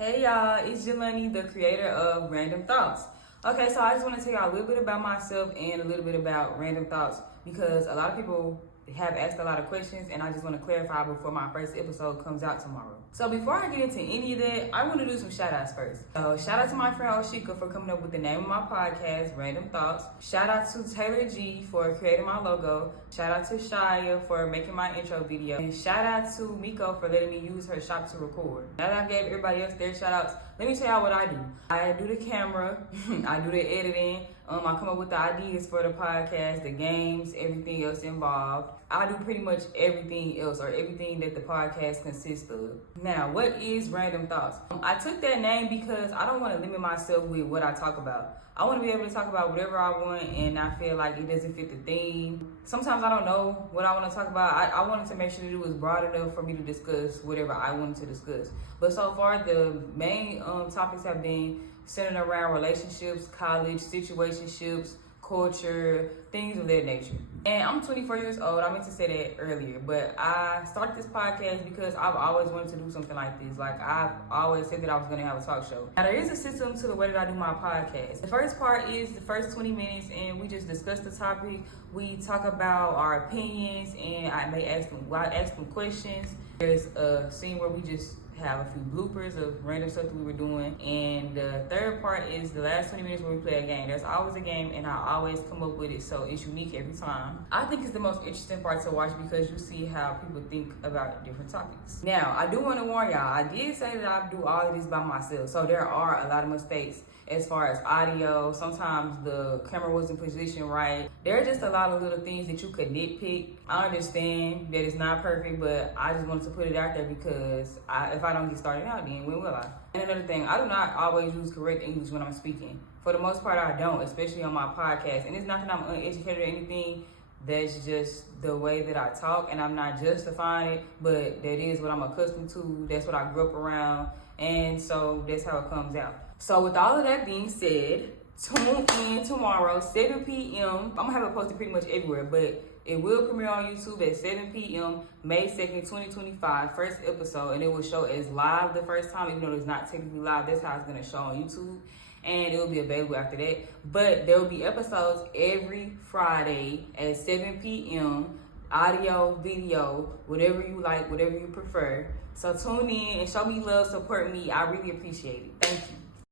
Hey y'all, it's Jelani, the creator of Random Thoughts. Okay, so I just want to tell y'all a little bit about myself and a little bit about Random Thoughts because a lot of people have asked a lot of questions and I just want to clarify before my first episode comes out tomorrow. So before I get into any of that, I want to do some shout outs first. So shout out to my friend Oshika for coming up with the name of my podcast, Random Thoughts. Shout out to Taylor G for creating my logo. Shout out to Shia for making my intro video. And shout out to Miko for letting me use her shop to record. Now that I gave everybody else their shout outs, let me tell y'all what I do. I do the camera, I do the editing, I come up with the ideas for the podcast, the games, everything else involved. I do pretty much everything else or everything that the podcast consists of. Now, what is Random Thoughts? I took that name because I don't want to limit myself with what I talk about. I want to be able to talk about whatever I want and I feel like it doesn't fit the theme. Sometimes I don't know what I want to talk about. I wanted to make sure that it was broad enough for me to discuss whatever I wanted to discuss. But so far, the main topics have been centered around relationships, college, situationships, culture, things of that nature. And I'm 24 years old. I meant to say that earlier, but I started this podcast because I've always wanted to do something like this. Like I've always said that I was going to have a talk show. Now there is a system to the way that I do my podcast. The first part is the first 20 minutes and we just discuss the topic. We talk about our opinions and I ask them questions. There's a scene where we just have a few bloopers of random stuff that we were doing. And the third part is the last 20 minutes where we play a game. There's always a game and I always come up with it, so it's unique every time. I think it's the most interesting part to watch because you see how people think about different topics. Now, I do want to warn y'all, I did say that I do all of this by myself, so there are a lot of mistakes as far as audio. Sometimes the camera wasn't positioned right. There are just a lot of little things that you could nitpick. I understand that it's not perfect, but I just wanted to put it out there because if I don't get started out, then when will I? And another thing, I do not always use correct English when I'm speaking. For the most part, I don't, especially on my podcast. And it's not that I'm uneducated or anything. That's just the way that I talk, and I'm not justifying it, but that is what I'm accustomed to. That's what I grew up around, and so that's how it comes out. So with all of that being said, tune in tomorrow, 7 p.m. I'm going to have it posted pretty much everywhere, but it will premiere on YouTube at 7 p.m. May 2nd, 2025, first episode, and it will show as live the first time, even though it's not technically live. That's how it's going to show on YouTube, and it will be available after that. But there will be episodes every Friday at 7 p.m., audio, video, whatever you like, whatever you prefer. So tune in and show me love, support me. I really appreciate it. Thank you.